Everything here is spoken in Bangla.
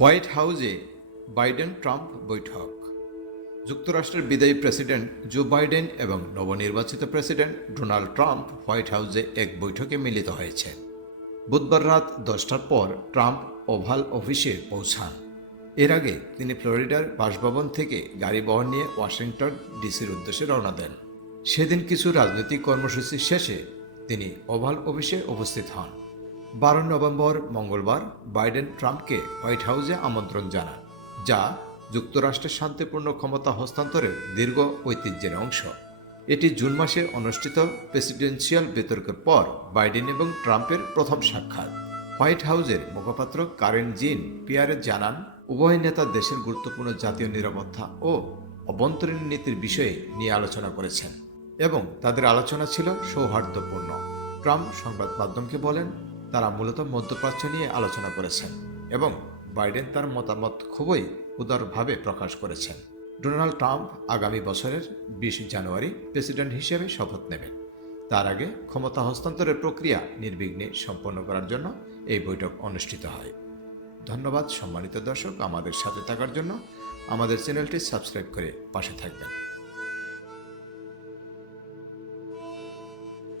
হোয়াইট হাউসে বাইডেন ট্রাম্প বৈঠক। যুক্তরাষ্ট্রের বিদায়ী প্রেসিডেন্ট জো বাইডেন এবং নবনির্বাচিত প্রেসিডেন্ট ডোনাল্ড ট্রাম্প হোয়াইট হাউসে এক বৈঠকে মিলিত হয়েছেন। বুধবার রাত দশটার পর ট্রাম্প ওভাল অফিসে পৌঁছান। এর আগে তিনি ফ্লোরিডার বাসভবন থেকে গাড়ি বহন নিয়ে ওয়াশিংটন ডিসির উদ্দেশ্যে রওনা দেন। সেদিন কিছু রাজনৈতিক কর্মসূচি শেষে তিনি ওভাল অফিসে উপস্থিত হন। বারো নভেম্বর, মঙ্গলবার বাইডেন ট্রাম্পকে হোয়াইট হাউসে আমন্ত্রণ জানান, যা যুক্তরাষ্ট্রের শান্তিপূর্ণ ক্ষমতা হস্তান্তরের দীর্ঘ ঐতিহ্যের অংশ। এটি জুন মাসে অনুষ্ঠিত প্রেসিডেন্সিয়াল বিতর্কের পর বাইডেন এবং ট্রাম্পের প্রথম সাক্ষাৎ। হোয়াইট হাউসের মুখপাত্র কারেন জিন পিয়ারে জানান, উভয় নেতা দেশের গুরুত্বপূর্ণ জাতীয় নিরাপত্তা ও অভ্যন্তরীণ নীতির বিষয়ে নিয়ে আলোচনা করেছেন এবং তাদের আলোচনা ছিল সৌহার্দ্যপূর্ণ। ট্রাম্প সংবাদ মাধ্যমকে বলেন তারা মূলত মধ্যপ্রাচ্য নিয়ে আলোচনা করেছেন এবং বাইডেন তার মতামত খুবই উদারভাবে প্রকাশ করেছেন। ডোনাল্ড ট্রাম্প আগামী বছরের বিশ জানুয়ারি প্রেসিডেন্ট হিসেবে শপথ নেবেন। তার আগে ক্ষমতা হস্তান্তরের প্রক্রিয়া নির্বিঘ্নে সম্পন্ন করার জন্য এই বৈঠক অনুষ্ঠিত হয়। ধন্যবাদ, সম্মানিত দর্শক, আমাদের সাথে থাকার জন্য। আমাদের চ্যানেলটি সাবস্ক্রাইব করে পাশে থাকবেন।